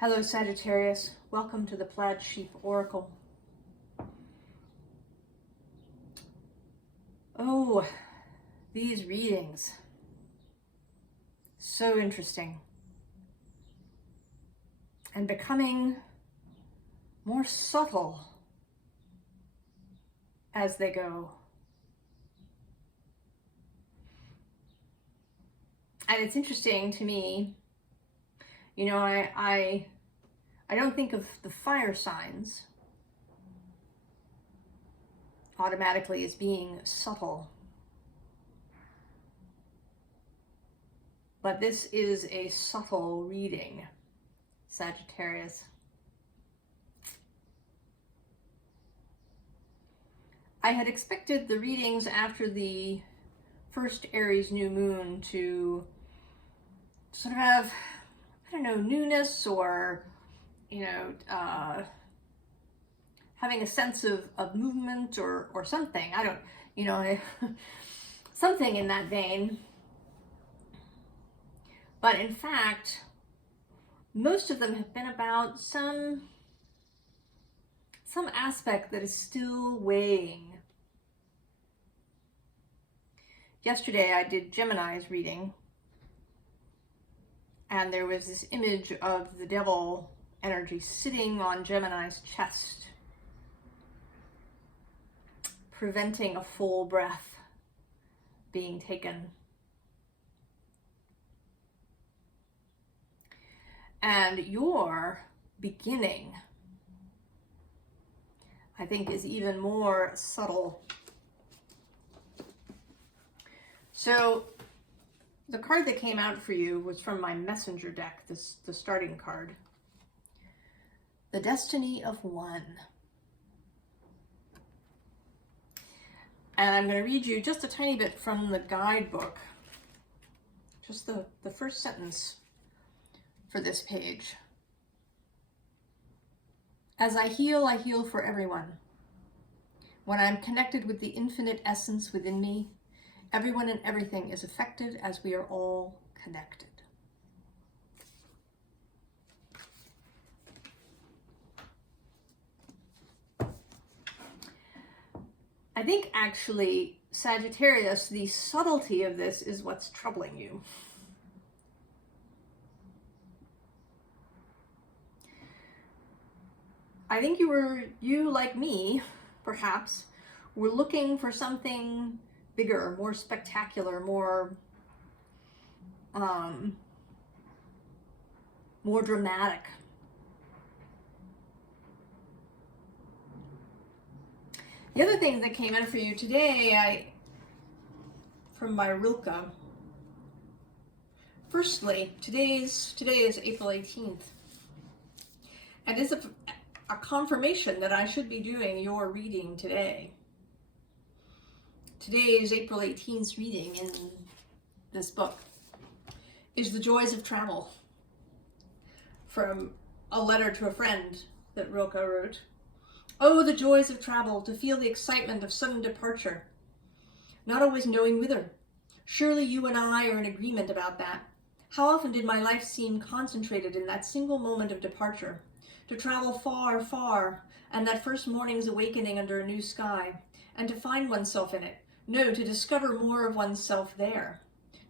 Hello, Sagittarius. Welcome to the Plaid Sheep Oracle. Oh, these readings. So interesting. And becoming more subtle as they go. And it's interesting to me, you know, I don't think of the fire signs automatically as being subtle. But this is a subtle reading, Sagittarius. I had expected the readings after the first Aries new moon to sort of have, I don't know, newness or, you know, having a sense of movement or something. I don't, you know, something in that vein. But in fact, most of them have been about some aspect that is still weighing. Yesterday I did Gemini's reading, and there was this image of the devil energy sitting on Gemini's chest, preventing a full breath being taken. And your beginning, I think, is even more subtle. So the card that came out for you was from my messenger deck, the starting card. The Destiny of One. And I'm going to read you just a tiny bit from the guidebook. Just the first sentence for this page. As I heal for everyone. When I'm connected with the infinite essence within me, everyone and everything is affected as we are all connected. I think actually, Sagittarius, the subtlety of this is what's troubling you. I think you like me, perhaps, were looking for something bigger, more spectacular, more dramatic. The other thing that came in for you today, from my Rilke. Firstly, today is April 18th, and it's a confirmation that I should be doing your reading today. Today's April 18th reading in this book is The Joys of Travel, from a letter to a friend that Rilke wrote. Oh, the joys of travel, to feel the excitement of sudden departure, not always knowing whither. Surely you and I are in agreement about that. How often did my life seem concentrated in that single moment of departure, to travel far, far, and that first morning's awakening under a new sky, and to find oneself in it. No, to discover more of oneself there,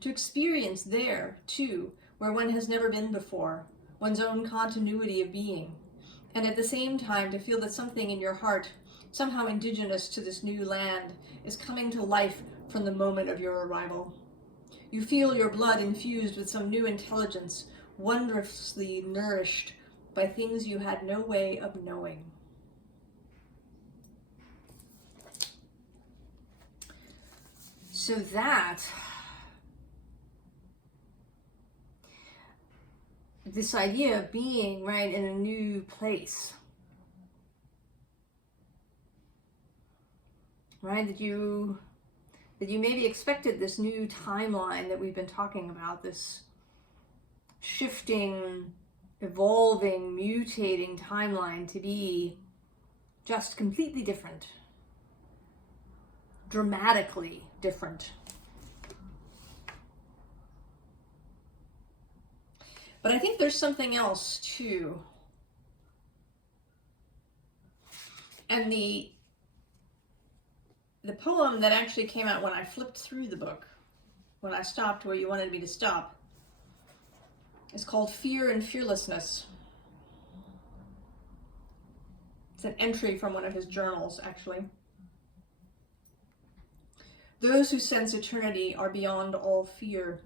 to experience there, too, where one has never been before, one's own continuity of being, and at the same time to feel that something in your heart, somehow indigenous to this new land, is coming to life from the moment of your arrival. You feel your blood infused with some new intelligence, wondrously nourished by things you had no way of knowing. So that, this idea of being right in a new place, right? That you maybe expected this new timeline that we've been talking about, this shifting, evolving, mutating timeline to be just completely different, dramatically different. But I think there's something else too. And the poem that actually came out when I flipped through the book, when I stopped where you wanted me to stop, is called Fear and Fearlessness. It's an entry from one of his journals, actually. Those who sense eternity are beyond all fear.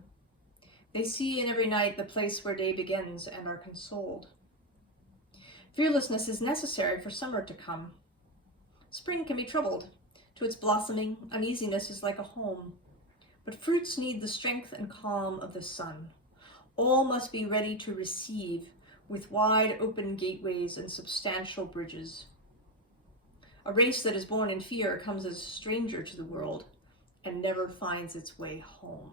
They see in every night the place where day begins and are consoled. Fearlessness is necessary for summer to come. Spring can be troubled. To its blossoming, uneasiness is like a home. But fruits need the strength and calm of the sun. All must be ready to receive, with wide open gateways and substantial bridges. A race that is born in fear comes as a stranger to the world and never finds its way home.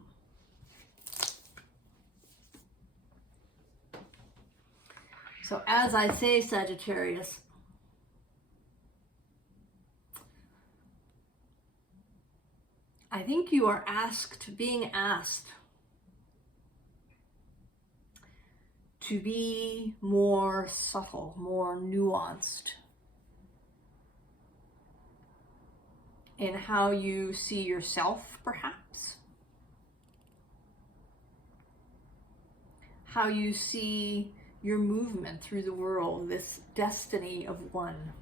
So as I say, Sagittarius, I think you are being asked to be more subtle, more nuanced in how you see yourself, perhaps. How you see your movement through the world, this destiny of one.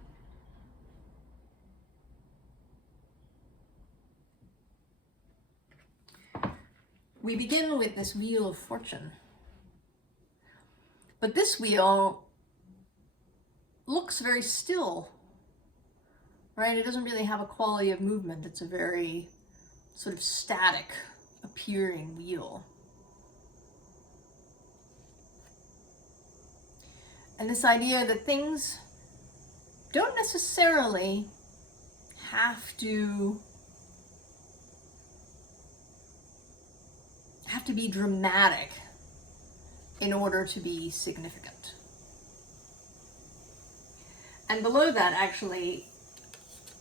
We begin with this wheel of fortune. But this wheel looks very still, right? It doesn't really have a quality of movement. It's a very sort of static appearing wheel. And this idea that things don't necessarily have to be dramatic in order to be significant. And below that actually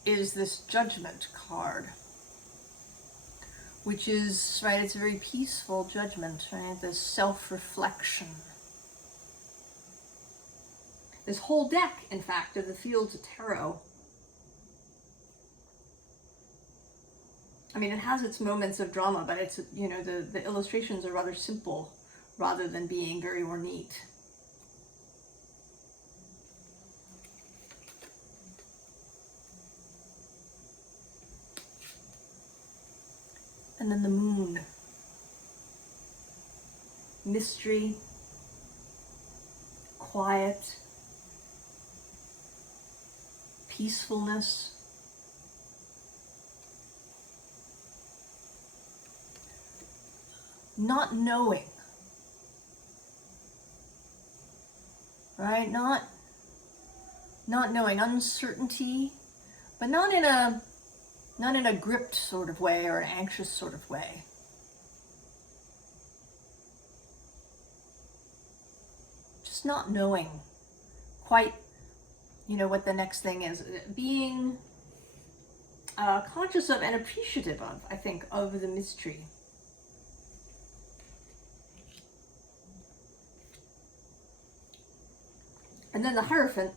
is this Judgment card, which is, right, it's a very peaceful judgment, right? This self-reflection. This whole deck, in fact, of the Fields of Tarot, I mean, it has its moments of drama, but it's, you know, the illustrations are rather simple rather than being very ornate. And then the moon. Mystery, quiet, peacefulness. Not knowing, right? Not knowing, uncertainty, but not in a gripped sort of way or an anxious sort of way. Just not knowing quite, you know, what the next thing is. Being conscious of and appreciative of, I think, of the mystery. And then the Hierophant,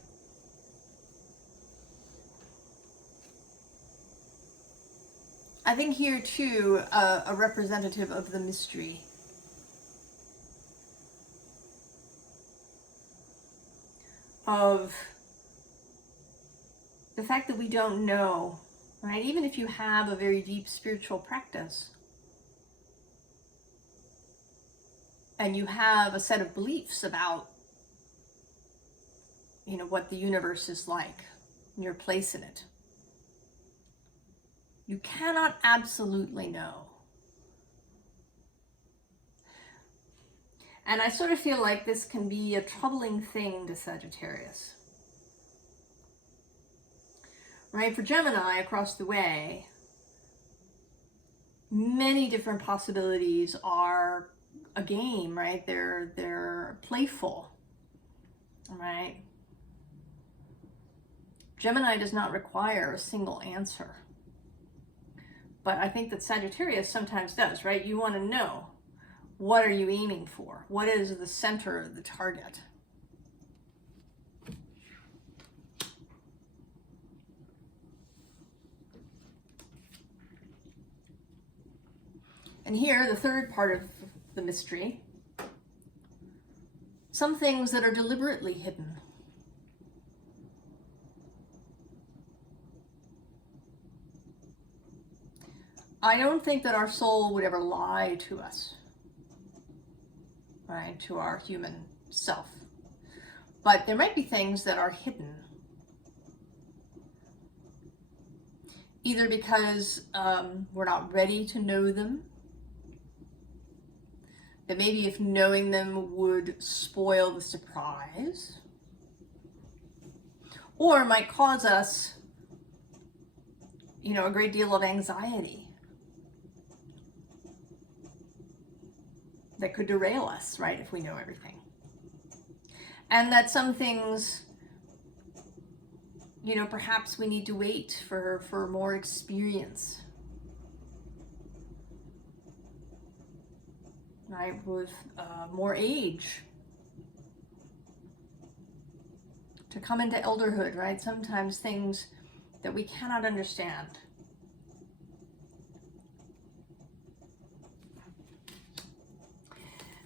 I think here too, a representative of the mystery. Of the fact that we don't know, right? Even if you have a very deep spiritual practice and you have a set of beliefs about, you know, what the universe is like, your place in it, you cannot absolutely know. And I sort of feel like this can be a troubling thing to Sagittarius. Right? For Gemini, across the way, many different possibilities are a game, right? They're playful, right? Gemini does not require a single answer. But I think that Sagittarius sometimes does, right? You want to know, what are you aiming for? What is the center of the target? And here, the third part of the mystery, some things that are deliberately hidden. I don't think that our soul would ever lie to us, right, to our human self. But there might be things that are hidden. Either because we're not ready to know them, that maybe if knowing them would spoil the surprise, or might cause us, a great deal of anxiety that could derail us, right, if we know everything. And that some things, perhaps we need to wait for more experience, right, with more age to come into elderhood, right? Sometimes things that we cannot understand.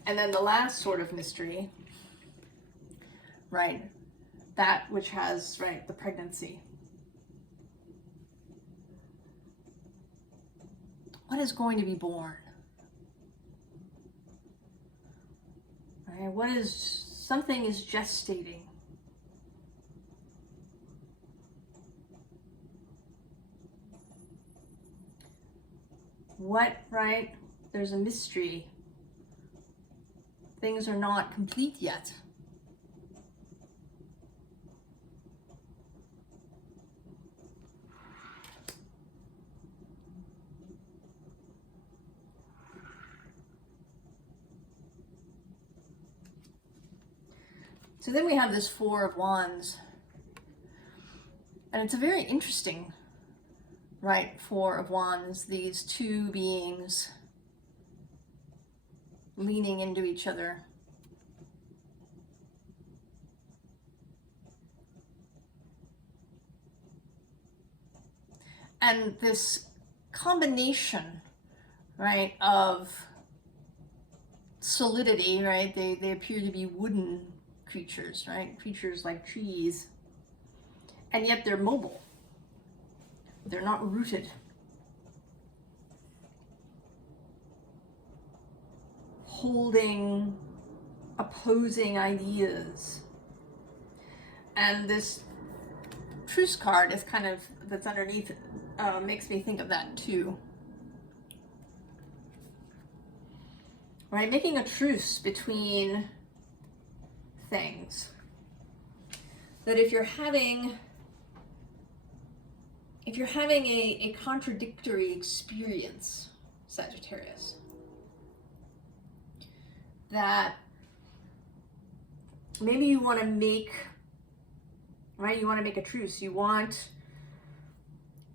And then the last sort of mystery, right, that which has, right, the pregnancy. What is going to be born? Right? Something is gestating. What, right? There's a mystery. Things are not complete yet. So then we have this Four of Wands. And it's a very interesting, right, Four of Wands. These two beings leaning into each other. And this combination, right, of solidity, right? They appear to be wooden creatures, right? Creatures like trees. And yet they're mobile. They're not rooted. Holding opposing ideas. And this truce card is kind of, that's underneath, makes me think of that too. Right? Making a truce between things. That if you're having a contradictory experience, Sagittarius, that maybe you want to make, right? You want to make a truce. You want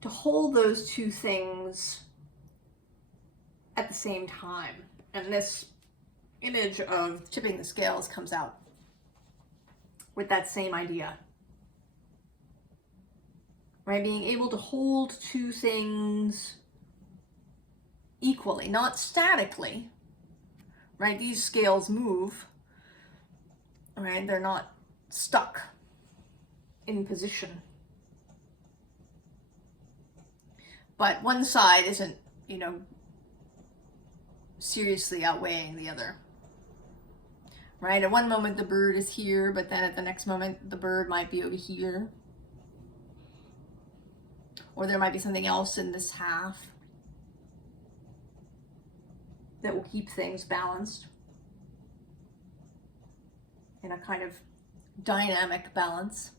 to hold those two things at the same time. And this image of tipping the scales comes out with that same idea. Right? Being able to hold two things equally, not statically. Right? These scales move. Right? They're not stuck in position. But one side isn't, seriously outweighing the other. Right? At one moment the bird is here, but then at the next moment the bird might be over here. Or there might be something else in this half that will keep things balanced in a kind of dynamic balance.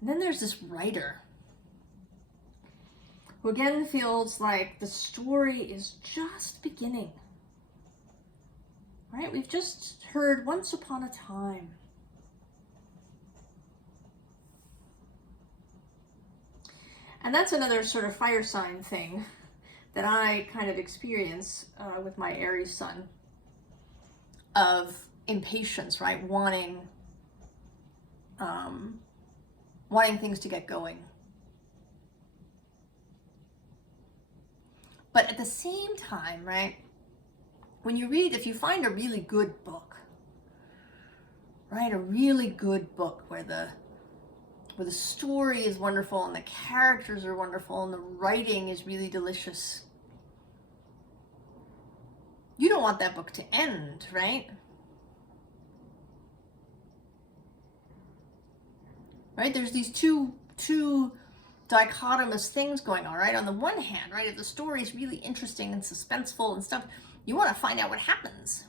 And then there's this writer who again feels like the story is just beginning. Right? We've just heard once upon a time. And that's another sort of fire sign thing that I kind of experience with my Aries sun, of impatience, right? Wanting things to get going. But at the same time, right, when you read, if you find a really good book, right, a really good book where the story is wonderful and the characters are wonderful and the writing is really delicious, you don't want that book to end, right? Right? There's these two dichotomous things going on, right? On the one hand, right, if the story is really interesting and suspenseful and stuff, you want to find out what happens.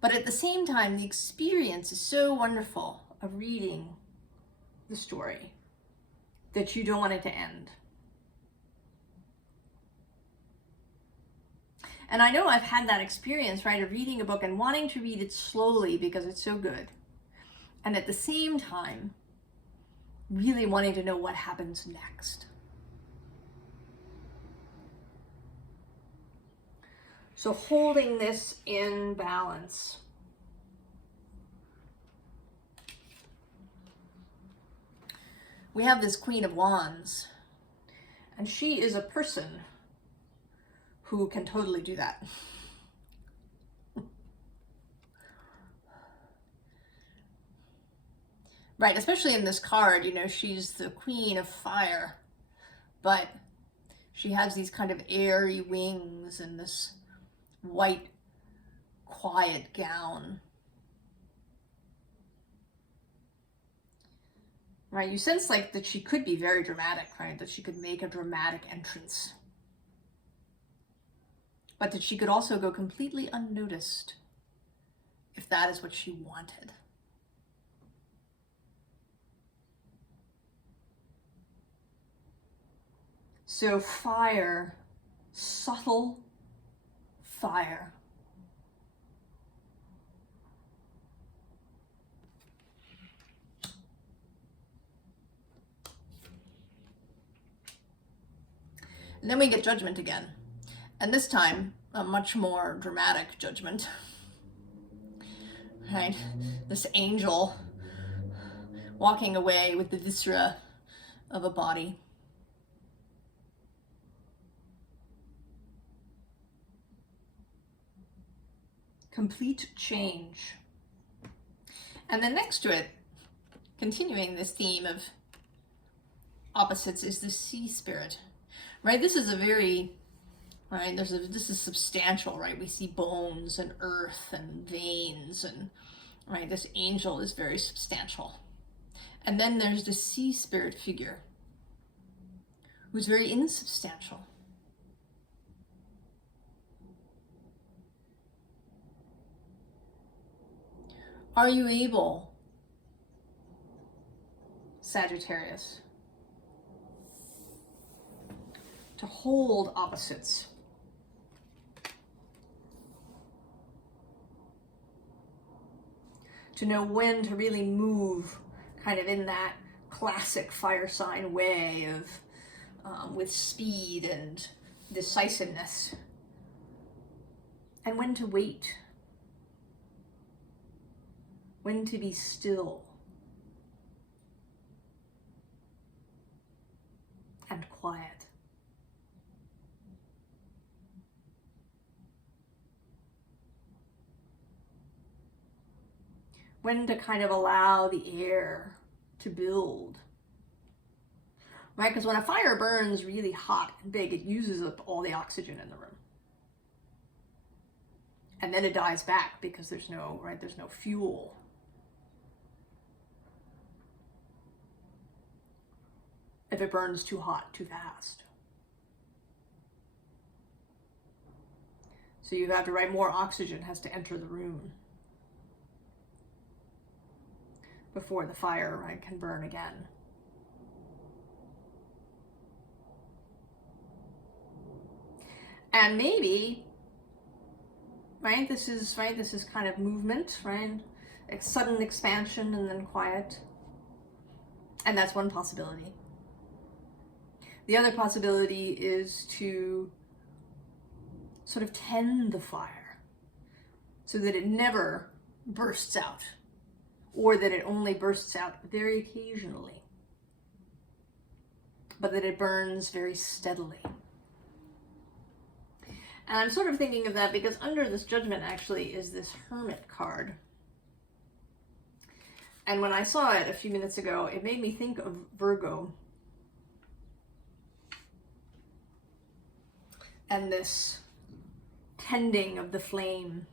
But at the same time, the experience is so wonderful of reading the story that you don't want it to end. And I know I've had that experience, right, of reading a book and wanting to read it slowly because it's so good. And at the same time, really wanting to know what happens next. So holding this in balance. We have this Queen of Wands, and she is a person who can totally do that. Right, especially in this card, you know, she's the Queen of Fire, but she has these kind of airy wings and this white, quiet gown. Right, you sense like that she could be very dramatic, right? That she could make a dramatic entrance. But that she could also go completely unnoticed if that is what she wanted. So fire, subtle fire. And then we get Judgment again. And this time, a much more dramatic judgment. Right? This angel walking away with the viscera of a body. Complete change. And then next to it, continuing this theme of opposites, is the sea spirit. Right? This is a very, right, this is substantial, right? We see bones and earth and veins, and right, this angel is very substantial. And then there's the sea spirit figure, who's very insubstantial. Are you able, Sagittarius, to hold opposites? To know when to really move kind of in that classic fire sign way of with speed and decisiveness, and when to wait, when to be still and quiet. When to kind of allow the air to build. Right? Because when a fire burns really hot and big, it uses up all the oxygen in the room. And then it dies back because there's no, right, there's no fuel. If it burns too hot, too fast. So you have to, right, more oxygen has to enter the room before the fire, right, can burn again. And maybe, right, this is kind of movement, right? Sudden expansion and then quiet. And that's one possibility. The other possibility is to sort of tend the fire so that it never bursts out, or that it only bursts out very occasionally, but that it burns very steadily. And I'm sort of thinking of that because under this Judgment actually is this Hermit card. And when I saw it a few minutes ago, it made me think of Virgo. And this tending of the flame.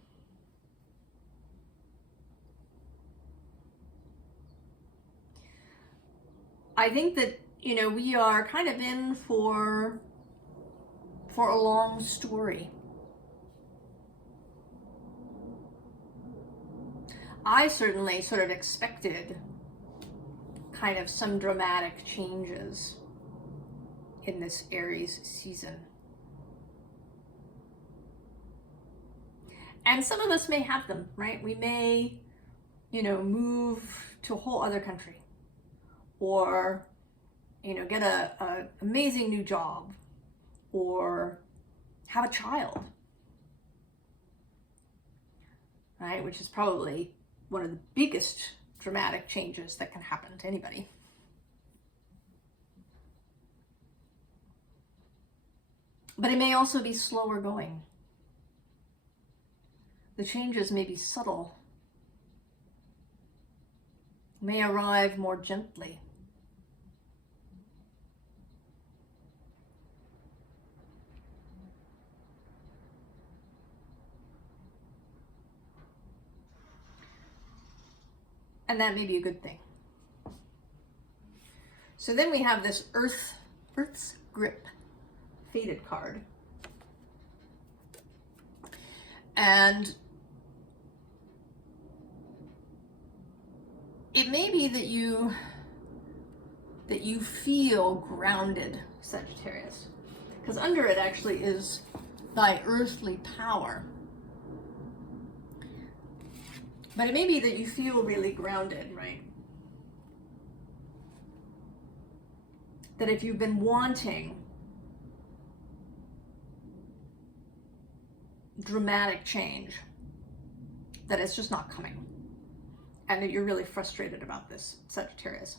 I think that, you know, we are kind of in for a long story. I certainly sort of expected kind of some dramatic changes in this Aries season. And some of us may have them, right? We may, you know, move to a whole other country, or, you know, get a amazing new job, or have a child, right? Which is probably one of the biggest dramatic changes that can happen to anybody. But it may also be slower going. The changes may be subtle, may arrive more gently. And that may be a good thing. So then we have this Earth's Grip faded card. And it may be that you feel grounded, Sagittarius, because under it actually is thy earthly power. But it may be that you feel really grounded, right? That if you've been wanting dramatic change, that it's just not coming. And that you're really frustrated about this, Sagittarius.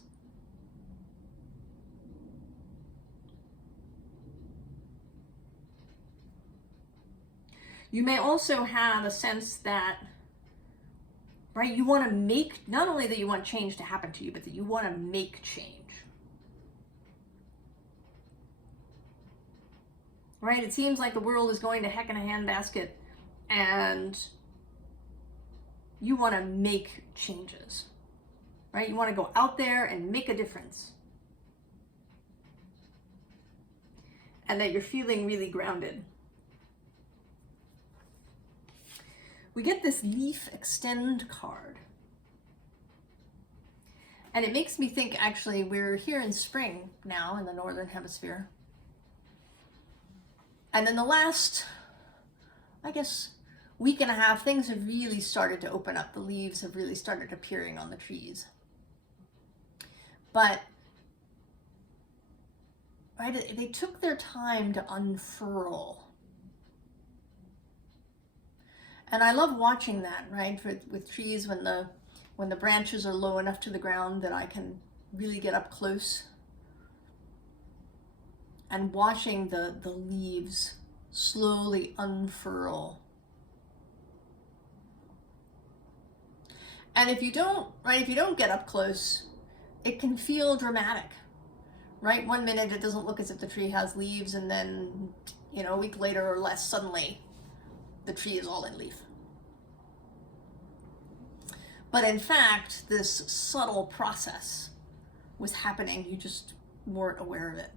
You may also have a sense that, right, you want to make, not only that you want change to happen to you, but that you want to make change. Right? It seems like the world is going to heck in a handbasket, and you want to make changes, right? You want to go out there and make a difference. And that you're feeling really grounded. We get this Leaf Extend card. And it makes me think, actually, we're here in spring now in the Northern Hemisphere. And in the last, I guess, week and a half, things have really started to open up. The leaves have really started appearing on the trees. But, right, they took their time to unfurl. And I love watching that, right, with trees when the branches are low enough to the ground that I can really get up close. And watching the leaves slowly unfurl. And if you don't get up close, it can feel dramatic, right? 1 minute it doesn't look as if the tree has leaves, and then, you know, a week later or less, suddenly the tree is all in leaf. But in fact, this subtle process was happening. You just weren't aware of it.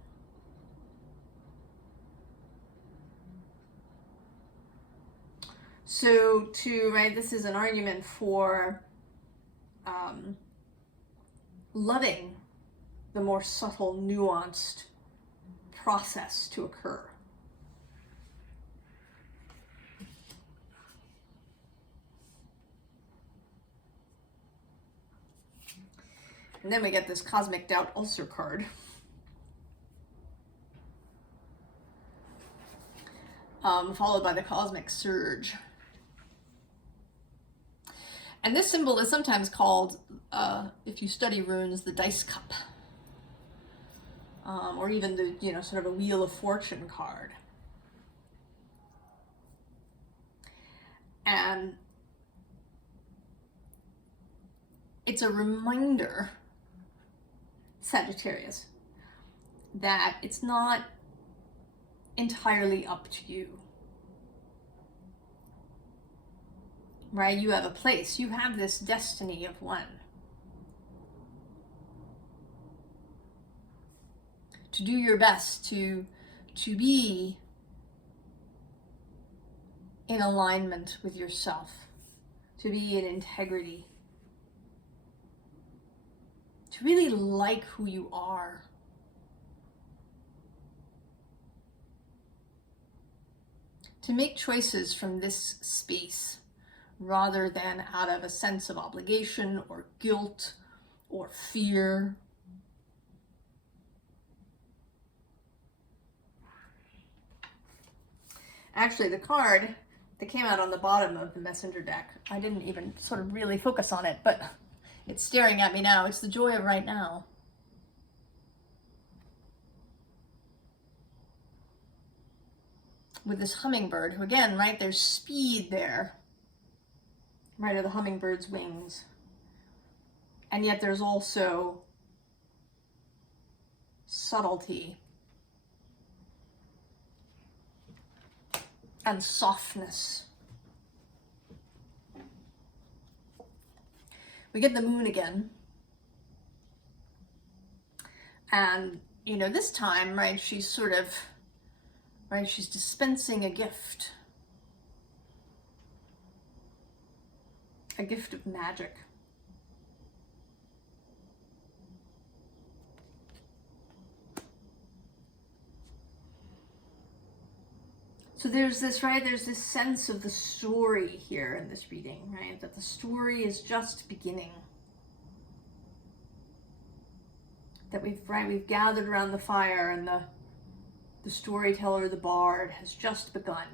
So right, this is an argument for loving the more subtle, nuanced process to occur. And then we get this Cosmic Doubt Ulcer card. followed by the cosmic surge. And this symbol is sometimes called, if you study runes, the dice cup. Or even the, sort of a Wheel of Fortune card. And it's a reminder, Sagittarius, that it's not entirely up to you. Right? You have a place. You have this destiny of one. To do your best to be in alignment with yourself, to be in integrity, to really like who you are. To make choices from this space rather than out of a sense of obligation or guilt or fear. Actually, the card that came out on the bottom of the messenger deck, I didn't even sort of really focus on it, but it's staring at me now. It's the joy of right now. With this hummingbird, who again, right, there's speed there, right, of the hummingbird's wings. And yet there's also subtlety and softness. We get the moon again. And, this time, right, she's sort of, right, she's dispensing a gift. A gift of magic. So there's this, right, there's this sense of the story here in this reading, right? That the story is just beginning. That we've gathered around the fire and the storyteller, the bard, has just begun.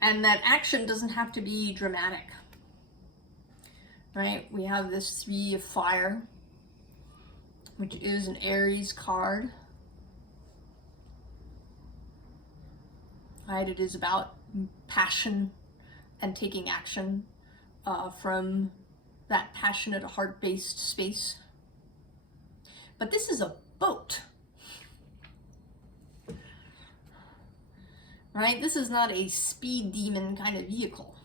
And that action doesn't have to be dramatic, right? We have this 3 of fire, which is an Aries card. Right, it is about passion and taking action from that passionate, heart-based space. But this is a boat. Right? This is not a speed demon kind of vehicle.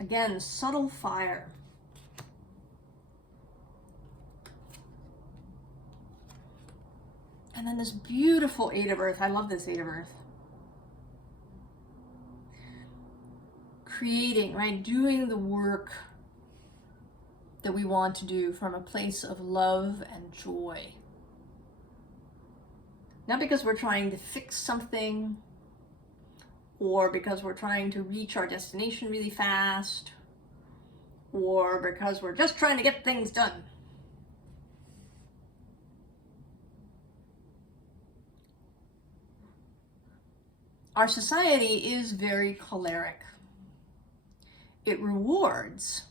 Again, subtle fire. And then this beautiful 8 of Earth. I love this 8 of Earth. Creating, right? Doing the work that we want to do from a place of love and joy. Not because we're trying to fix something, or because we're trying to reach our destination really fast, or because we're just trying to get things done. Our society is very choleric. It rewards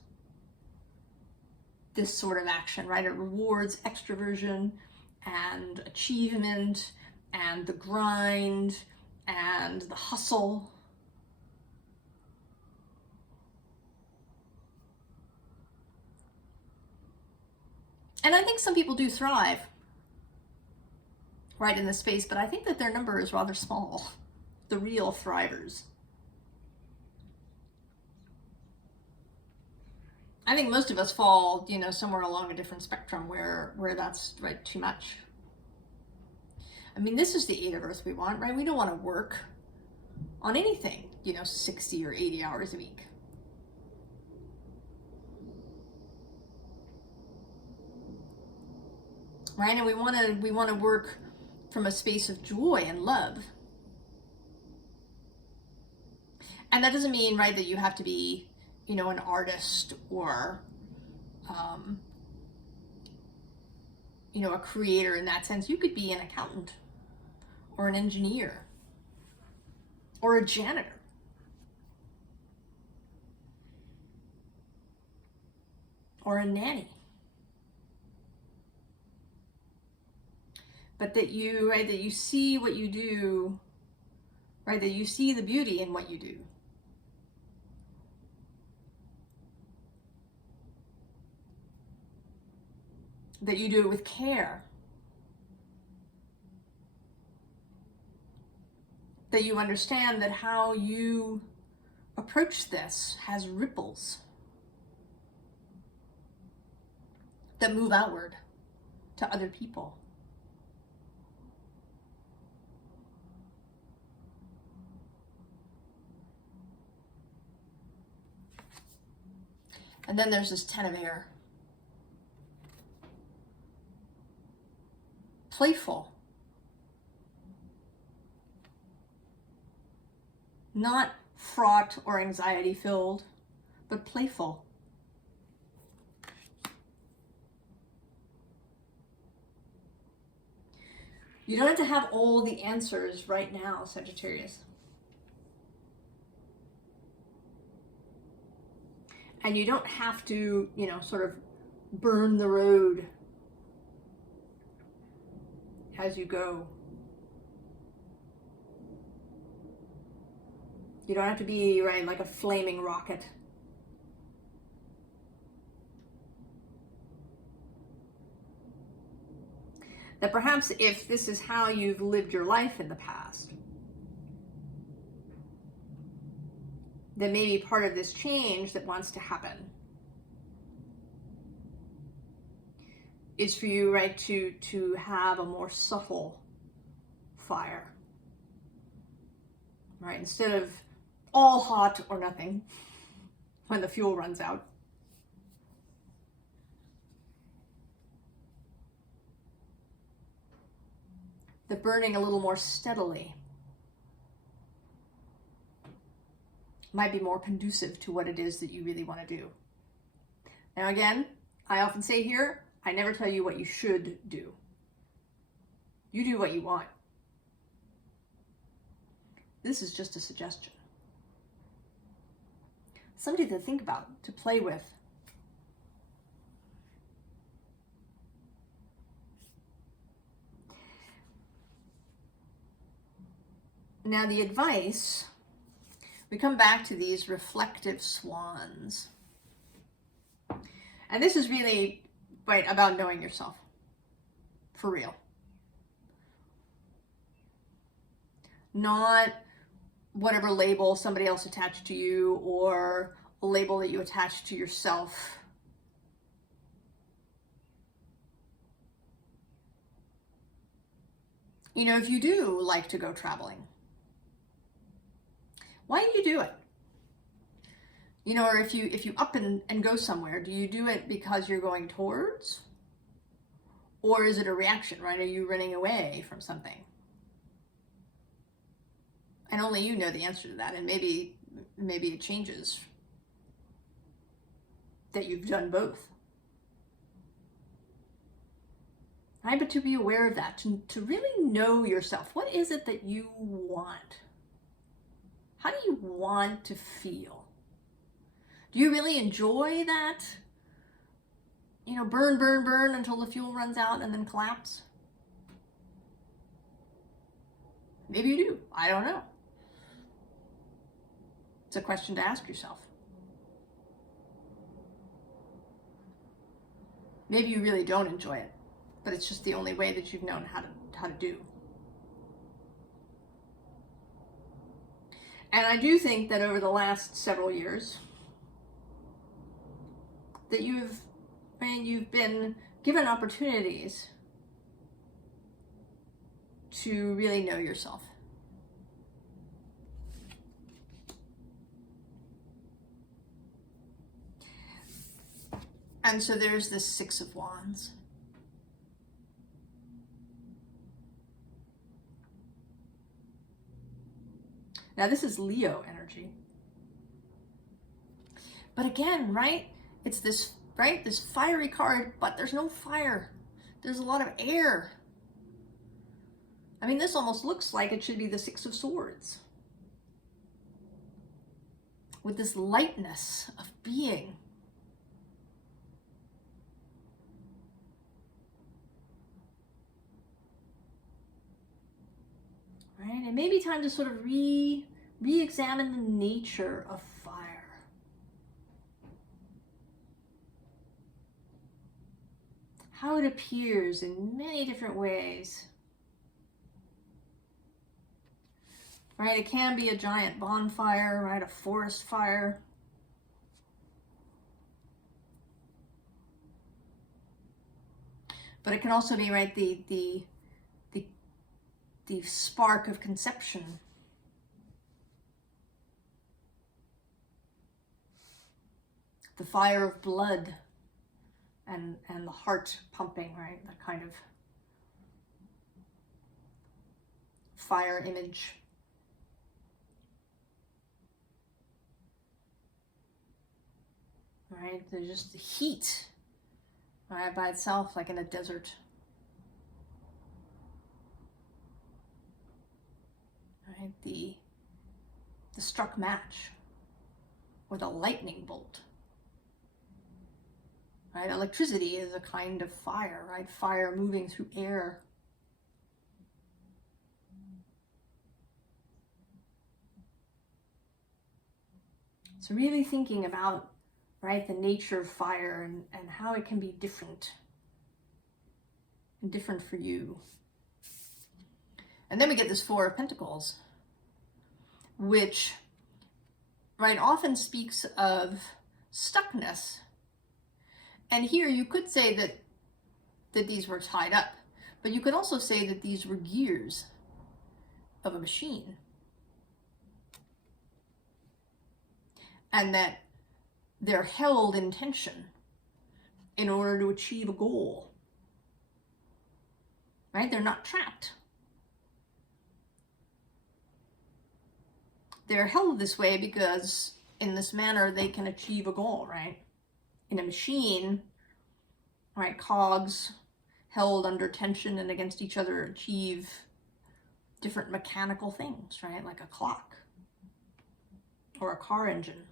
this sort of action, right? It rewards extroversion and achievement and the grind and the hustle. And I think some people do thrive, right, in this space, but I think that their number is rather small, the real thrivers. I think most of us fall, somewhere along a different spectrum where that's, right, too much. I mean, this is the 8 of Earth we want, right? We don't want to work on anything, 60 or 80 hours a week. Right? And we want to work from a space of joy and love. And that doesn't mean, right, that you have to be, an artist or you know, a creator in that sense. You could be an accountant or an engineer or a janitor. Or a nanny. But that you, right, that you see what you do, right, that you see the beauty in what you do. That you do it with care. That you understand that how you approach this has ripples that move outward to other people. And then there's this 10 of air. Playful. Not fraught or anxiety filled, but playful. You don't have to have all the answers right now, Sagittarius. And you don't have to, you know, sort of burn the road as you go. You don't have to be, right, like a flaming rocket. That perhaps if this is how you've lived your life in the past, then maybe part of this change that wants to happen is for you, right, to have a more subtle fire, right? Instead of all hot or nothing when the fuel runs out. The burning a little more steadily might be more conducive to what it is that you really want to do. Now again, I often say here, I never tell you what you should do. You do what you want. This is just a suggestion. Something to think about, to play with. Now the advice, we come back to these reflective swans. And this is really, right, about knowing yourself. For real. Not whatever label somebody else attached to you or a label that you attach to yourself. You know, if you do like to go traveling, why do you do it? You know, or if you up and go somewhere, do you do it because you're going towards? Or is it a reaction, right? Are you running away from something? And only you know the answer to that. And maybe it changes that you've done both. Right? But to be aware of that, to really know yourself. What is it that you want? How do you want to feel? Do you really enjoy that? You know, burn, burn, burn until the fuel runs out and then collapse? Maybe you do. I don't know. It's a question to ask yourself. Maybe you really don't enjoy it, but it's just the only way that you've known how to do. And I do think that over the last several years, that you've been given opportunities to really know yourself. And so there's this Six of Wands. Now this is Leo energy. But again, right? It's this, right? This fiery card, but there's no fire. There's a lot of air. I mean, this almost looks like it should be the Six of Swords. With this lightness of being. Right? It may be time to sort of re-examine the nature of fire. How it appears in many different ways. Right? It can be a giant bonfire, right? A forest fire. But it can also be, right, the spark of conception. The fire of blood and the heart pumping, right? That kind of fire image. Right? There's just the heat, right, by itself, like in a desert. Right? The struck match or the lightning bolt. Right? Electricity is a kind of fire, right? Fire moving through air. So really thinking about, right, the nature of fire and how it can be different. And different for you. And then we get this Four of Pentacles, which, right, often speaks of stuckness. And here you could say that these were tied up, but you could also say that these were gears of a machine. And that they're held in tension in order to achieve a goal. Right? They're not trapped. They're held this way because in this manner they can achieve a goal, right? In a machine, right, cogs held under tension and against each other achieve different mechanical things, right? Like a clock or a car engine.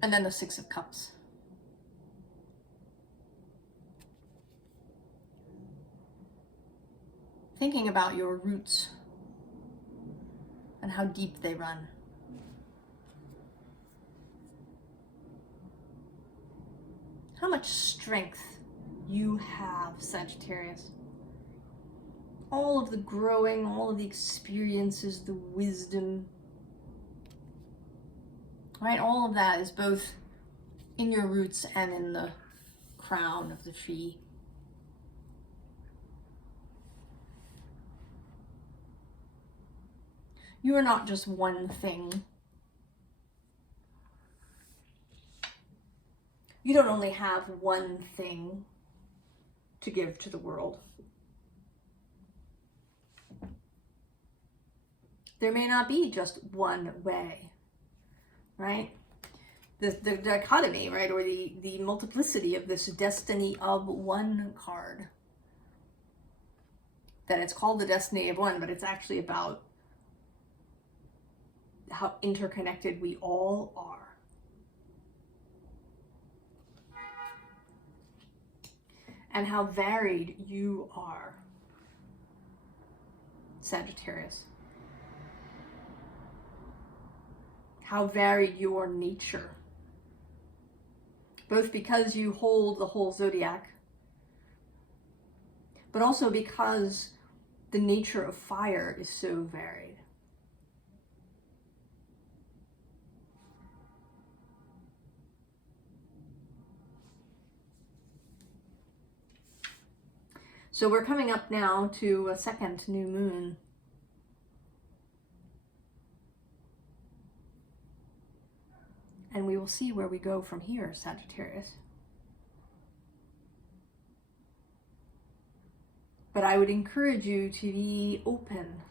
And then the Six of Cups. Thinking about your roots and how deep they run. How much strength you have, Sagittarius. All of the growing, all of the experiences, the wisdom, right? All of that is both in your roots and in the crown of the tree. You are not just one thing. You don't only have one thing to give to the world. There may not be just one way, right? The dichotomy, right, or the multiplicity of this destiny of one card. That it's called the destiny of one, but it's actually about how interconnected we all are. And how varied you are, Sagittarius. How varied your nature. Both because you hold the whole zodiac, but also because the nature of fire is so varied. So we're coming up now to a second new moon. And we will see where we go from here, Sagittarius. But I would encourage you to be open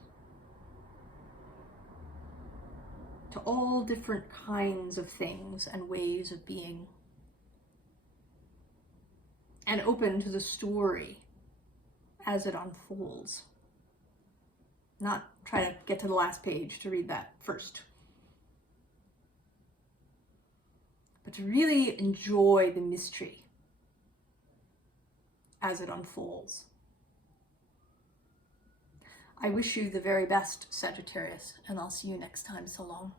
to all different kinds of things and ways of being. And open to the story as it unfolds. Not try to get to the last page to read that first. But to really enjoy the mystery as it unfolds. I wish you the very best, Sagittarius, and I'll see you next time. So long.